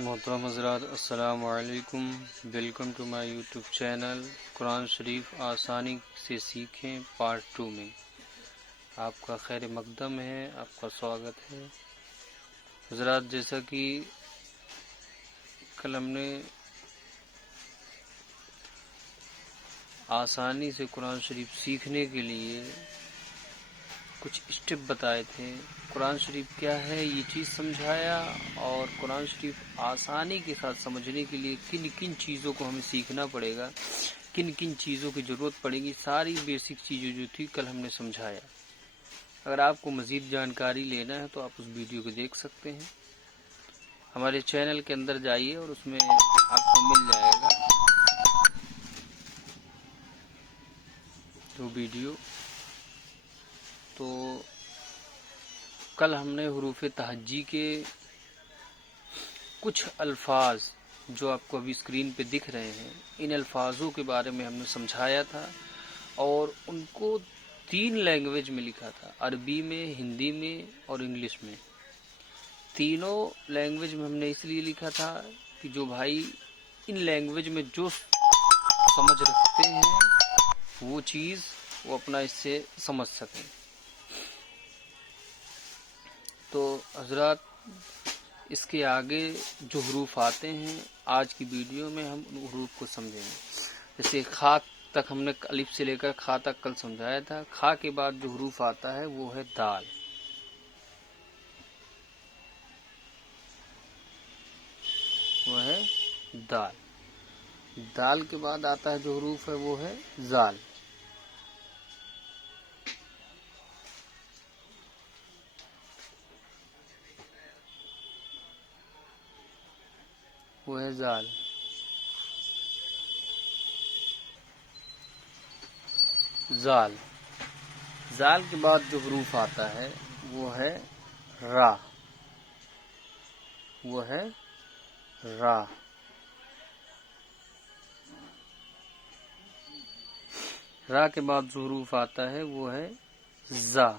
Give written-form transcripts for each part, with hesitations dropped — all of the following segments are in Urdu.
محترم حضرات السلام علیکم، welcome to my YouTube channel قرآن شریف آسانی سے سیکھیں پارٹ 2 میں آپ کا خیر مقدم ہے، آپ کا سواگت ہے حضرات۔ جیسا کہ کل ہم نے آسانی سے قرآن شریف سیکھنے کے لیے کچھ اسٹیپ بتائے تھے، قرآن شریف کیا ہے یہ چیز سمجھایا، اور قرآن شریف آسانی کے ساتھ سمجھنے کے لیے کن کن چیزوں کو ہمیں سیکھنا پڑے گا، کن کن چیزوں کی ضرورت پڑے گی، ساری بیسک چیزیں جو تھی کل ہم نے سمجھایا۔ اگر آپ کو مزید جانکاری لینا ہے تو آپ اس ویڈیو کو دیکھ سکتے ہیں، ہمارے چینل کے اندر جائیے اور اس میں آپ کو مل جائے گا جو ویڈیو۔ تو کل ہم نے حروف تہجی کے کچھ الفاظ جو آپ کو ابھی اسکرین پہ دکھ رہے ہیں، ان الفاظوں کے بارے میں ہم نے سمجھایا تھا، اور ان کو 3 لینگویج میں لکھا تھا، عربی میں، ہندی میں اور انگلش میں۔ تینوں لینگویج میں ہم نے اس لیے لکھا تھا کہ جو بھائی ان لینگویج میں جو سمجھ رکھتے ہیں وہ چیز وہ اپنا اس سے سمجھ سکیں۔ تو حضرات اس کے آگے جو حروف آتے ہیں آج کی ویڈیو میں ہم ان حروف کو سمجھیں گے۔ جیسے خا تک ہم نے الف سے لے کر خا تک کل سمجھایا تھا، خا کے بعد جو حروف آتا ہے وہ ہے دال، وہ ہے دال۔ دال کے بعد آتا ہے جو حروف ہے وہ ہے زال، وہ ہے زال۔ زال، زال کے بعد جو حروف آتا ہے وہ ہے را، وہ ہے را۔ را کے بعد جو حروف آتا ہے وہ ہے زا،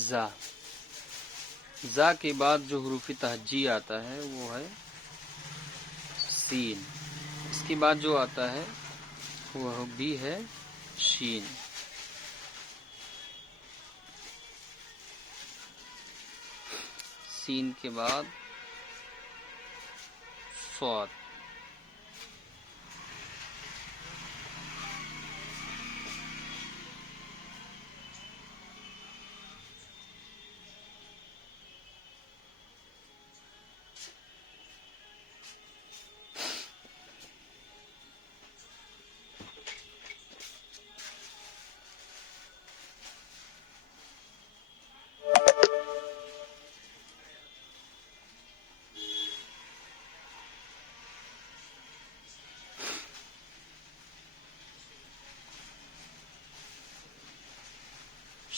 زا۔ زا کے بعد جو حروف تہجی آتا ہے وہ ہے سین، اس کے بعد جو آتا ہے وہ بھی ہے شین۔ سین کے بعد صاد،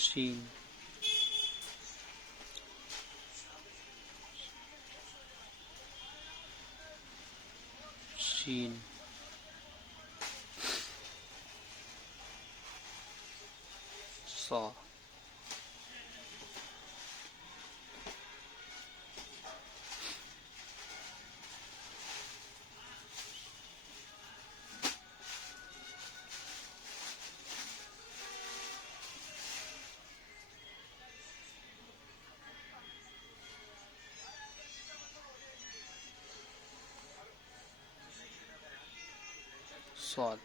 شین، شین، صا، صاد۔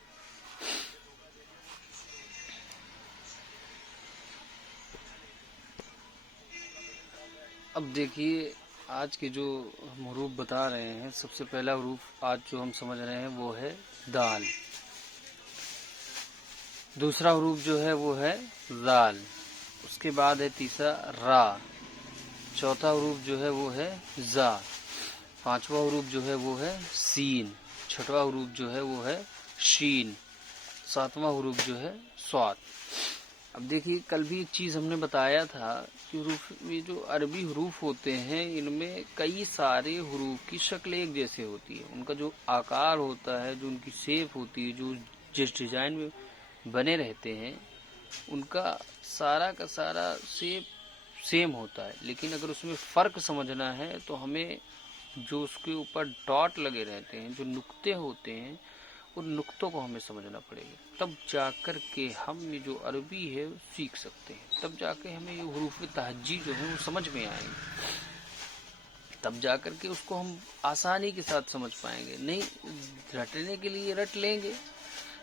اب دیکھیے آج کے جو ہم حروف بتا رہے ہیں، سب سے پہلا حروف آج جو ہم سمجھ رہے ہیں وہ ہے دال، دوسرا حروف جو ہے وہ ہے زال، اس کے بعد ہے تیسرا را، چوتھا حروف جو ہے وہ ہے زا، پانچواں حروف جو ہے وہ ہے سین، چھٹواں حروف جو ہے وہ ہے شین، ساتواں حروف جو ہے صاد۔ اب دیکھیے کل بھی ایک چیز ہم نے بتایا تھا کہ یہ جو عربی حروف ہوتے ہیں ان میں کئی سارے حروف کی شکل ایک جیسے ہوتی ہے، ان کا جو آکار ہوتا ہے، جو ان کی شیپ ہوتی ہے، جو جس ڈیزائن میں بنے رہتے ہیں ان کا سارا شیپ سیم ہوتا ہے، لیکن اگر اس میں فرق سمجھنا ہے تو ہمیں جو اس کے اوپر ڈاٹ لگے رہتے ہیں، جو نقطے ہوتے ہیں، ان نقطوں کو ہمیں سمجھنا پڑے گا، تب جا کر کے ہم یہ جو عربی ہے سیکھ سکتے ہیں، تب جا کے ہمیں یہ حروف تہجی جو ہیں وہ سمجھ میں آئیں گے، تب جا کر کے اس کو ہم آسانی کے ساتھ سمجھ پائیں گے۔ نہیں رٹنے کے لیے رٹ لیں گے،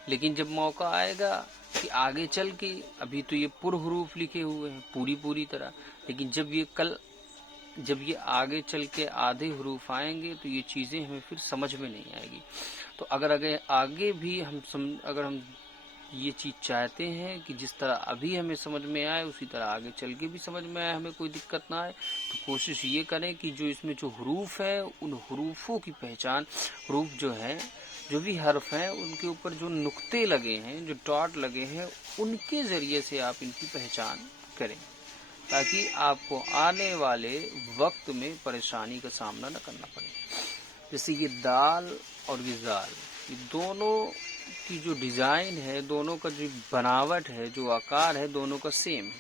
لیکن جب موقع آئے گا کہ آگے چل کے، ابھی تو یہ پر حروف لکھے ہوئے ہیں پوری طرح، لیکن جب یہ آگے چل کے آدھے حروف آئیں گے تو یہ چیزیں ہمیں پھر سمجھ میں نہیں آئے گی۔ تو اگر آگے بھی اگر ہم یہ چیز چاہتے ہیں کہ جس طرح ابھی ہمیں سمجھ میں آئے اسی طرح آگے چل کے بھی سمجھ میں آئے، ہمیں کوئی دقت نہ آئے، تو کوشش یہ کریں کہ جو اس میں جو حروف ہیں ان حروفوں کی پہچان، حروف جو ہیں، جو بھی حرف ہیں ان کے اوپر جو نقطے لگے ہیں، جو ڈاٹ لگے ہیں، ان کے ذریعے سے آپ ان کی پہچان کریں، تاکہ آپ کو آنے والے وقت میں پریشانی کا سامنا نہ کرنا پڑے۔ جیسے یہ دال اور یہ زال، یہ دونوں کی جو ڈیزائن ہے، دونوں کا جو بناوٹ ہے، جو آکار ہے، دونوں کا سیم ہے،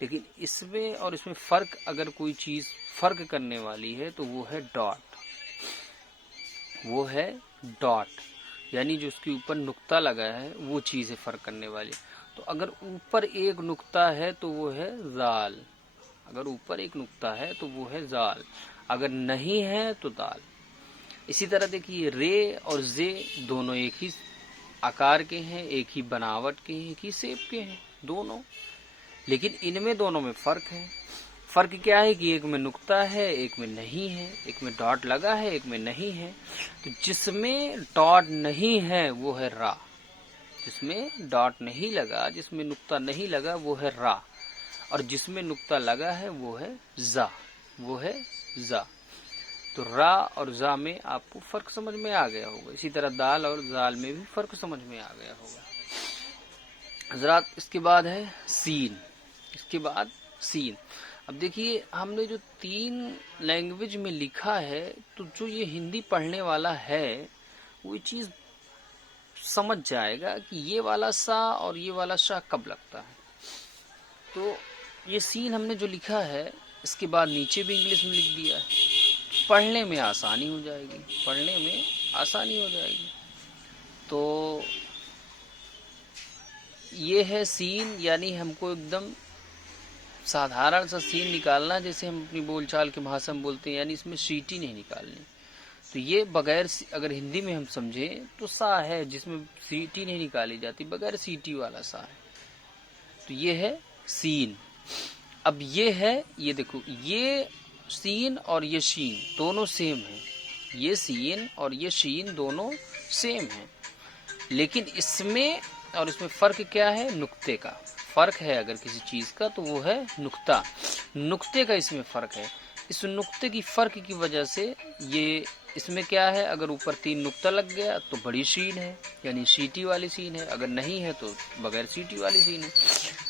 لیکن اس میں اور اس میں فرق، اگر کوئی چیز فرق کرنے والی ہے تو وہ ہے ڈاٹ، وہ ہے ڈاٹ، یعنی جو اس کے اوپر نقطہ لگا ہے وہ چیز ہے فرق کرنے والی۔ تو اگر اوپر ایک نقطہ ہے تو وہ ہے زال، اگر اوپر ایک نقطہ ہے تو وہ ہے زال، اگر نہیں ہے تو دال۔ اسی طرح دیکھیے رے اور زے دونوں ایک ہی آکار کے ہیں، ایک ہی بناوٹ کے ہیں، ایک ہی شیپ کے ہیں دونوں، لیکن ان میں دونوں میں فرق ہے۔ فرق کیا ہے کہ ایک میں نقطہ ہے، ایک میں نہیں ہے، ایک میں ڈاٹ لگا ہے، ایک میں نہیں ہے۔ تو جس میں ڈاٹ نہیں ہے وہ ہے را، جس میں ڈاٹ نہیں لگا، جس میں نقطہ نہیں لگا وہ ہے را، اور جس میں نقطہ لگا ہے وہ ہے زا، وہ ہے زا۔ تو را اور زا میں آپ کو فرق سمجھ میں آ گیا ہوگا، اسی طرح دال اور زال میں بھی فرق سمجھ میں آ گیا ہوگا حضرات۔ اس کے بعد ہے سین، اس کے بعد سین۔ اب دیکھیے ہم نے جو 3 لینگویج میں لکھا ہے، تو جو یہ ہندی پڑھنے والا ہے وہ چیز سمجھ جائے گا کہ یہ والا سا اور یہ والا شا کب لگتا ہے۔ تو یہ سین ہم نے جو لکھا ہے، اس کے بعد نیچے بھی انگلش میں لکھ دیا ہے، پڑھنے میں آسانی ہو جائے گی، پڑھنے میں آسانی ہو جائے گی۔ تو یہ ہے سین، یعنی ہم کو ایک دم سادھارن سا سین نکالنا، جیسے ہم اپنی بول چال کے بھاشا میں بولتے ہیں، یعنی اس میں سیٹی نہیں نکالنی۔ تو یہ بغیر، اگر ہندی میں ہم سمجھیں تو سا ہے جس میں سیٹی نہیں نکالی جاتی، بغیر سیٹی والا سا ہے، تو یہ ہے سین۔ اب یہ ہے، یہ دیکھو، یہ سین اور یہ شین دونوں سیم ہیں، یہ سین اور یہ شین دونوں سیم ہیں، لیکن اس میں اور اس میں فرق کیا ہے؟ نقطے کا فرق ہے۔ اگر کسی چیز کا تو وہ ہے نقطہ، نقطے کا اس میں فرق ہے۔ اس نقطے کی فرق کی وجہ سے یہ اس میں کیا ہے، اگر اوپر 3 نقطہ لگ گیا تو بڑی شین ہے، یعنی سیٹی والی سین ہے، اگر نہیں ہے تو بغیر سیٹی والی سین ہے۔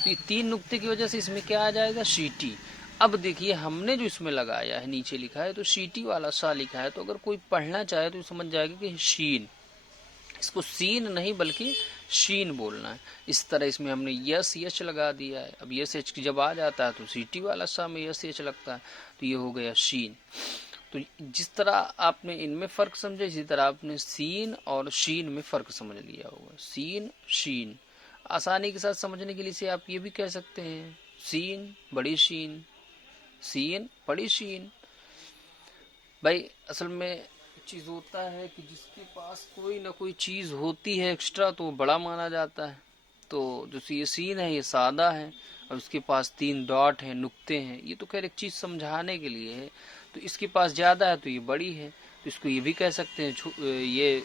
تو یہ 3 نقطے کی وجہ سے اس میں کیا آ جائے گا؟ سیٹی۔ اب دیکھیے ہم نے جو اس میں لگایا ہے، نیچے لکھا ہے تو سیٹی والا سا لکھا ہے، تو اگر کوئی پڑھنا چاہے تو سمجھ جائے گا کہ شین، اس کو سین نہیں بلکہ شین بولنا ہے۔ اس طرح اس میں ہم نے یس یش لگا دیا ہے، اب یس ایچ جب آ جاتا ہے تو سیٹی والا سا میں یس ایچ لگتا ہے، تو یہ ہو گیا شین۔ تو جس طرح آپ نے ان میں فرق سمجھا، اسی طرح آپ نے سین اور شین میں فرق سمجھ لیا ہوگا، سین شین۔ آسانی کے ساتھ سمجھنے کے لیے سے آپ یہ بھی کہہ سکتے ہیں سین بڑی شین، سین بڑی شین۔ بھائی اصل میں چیز ہوتا ہے کہ جس کے پاس کوئی نہ کوئی چیز ہوتی ہے ایکسٹرا تو وہ بڑا مانا جاتا ہے۔ تو جو یہ سین ہے یہ سادہ ہے، اور اس کے پاس 3 ڈاٹ ہیں، نقطے ہیں، یہ تو خیر ایک چیز سمجھانے کے لیے ہے۔ تو اس کے پاس زیادہ ہے تو یہ بڑی ہے، تو اس کو یہ بھی کہہ سکتے ہیں یہ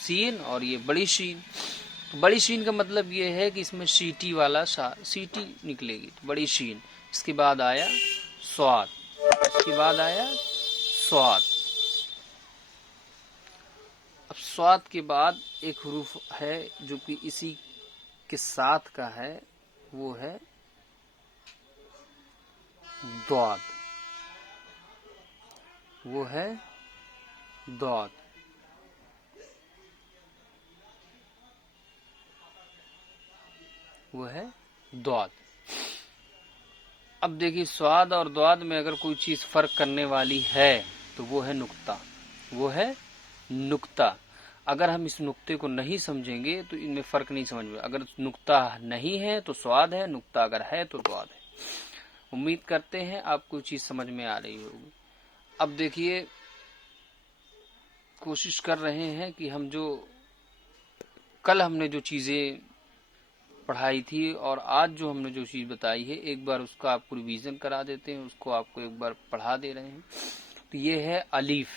سین اور یہ بڑی شین۔ تو بڑی شین کا مطلب یہ ہے کہ اس میں سیٹی والا سیٹی نکلے گی، تو بڑی شین۔ اس کے بعد آیا سواد، اس کے بعد آیا سواد۔ اب سواد کے بعد ایک حروف ہے جو کہ اسی کے ساتھ کا ہے، وہ ہے ضاد، وہ ہے ضاد. وہ ہے ضاد. اب دیکھیے صاد اور ضاد میں اگر کوئی چیز فرق کرنے والی ہے تو وہ ہے نقطہ. وہ ہے نقطہ. اگر ہم اس نقطے کو نہیں سمجھیں گے تو ان میں فرق نہیں سمجھ میں. اگر نقطہ نہیں ہے تو صاد ہے، نقطہ اگر ہے تو ضاد ہے. امید کرتے ہیں آپ کو چیز سمجھ میں آ رہی ہوگی. اب دیکھیے کوشش کر رہے ہیں کہ ہم جو کل ہم نے جو چیزیں پڑھائی تھی اور آج جو ہم نے جو چیز بتائی ہے ایک بار اس کا آپ کو ریویژن کرا دیتے ہیں، اس کو آپ کو ایک بار پڑھا دے رہے ہیں. تو یہ ہے الف،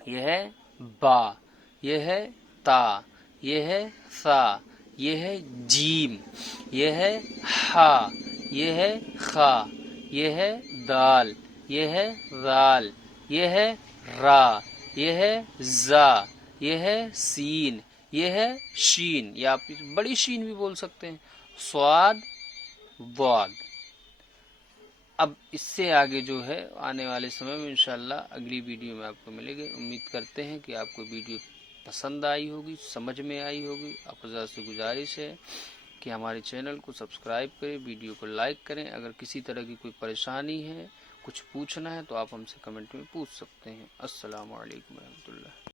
یہ ہے با، یہ ہے تا، یہ ہے ثا، یہ ہے جیم، یہ ہے ہا، یہ ہے خا، یہ ہے دال، یہ ہے ذال، یہ ہے را، یہ ہے زا، یہ ہے سین، یہ ہے شین، یا آپ بڑی شین بھی بول سکتے ہیں. صاد ضاد. اب اس سے آگے جو ہے آنے والے سمے میں انشاءاللہ اگلی ویڈیو میں آپ کو ملے گی. امید کرتے ہیں کہ آپ کو ویڈیو پسند آئی ہوگی، سمجھ میں آئی ہوگی. آپ حضرات سے گزارش ہے کہ ہمارے چینل کو سبسکرائب کریں، ویڈیو کو لائک کریں. اگر کسی طرح کی کوئی پریشانی ہے، کچھ پوچھنا ہے تو آپ ہم سے کمنٹ میں پوچھ سکتے ہیں. السلام علیکم ورحمۃ اللہ.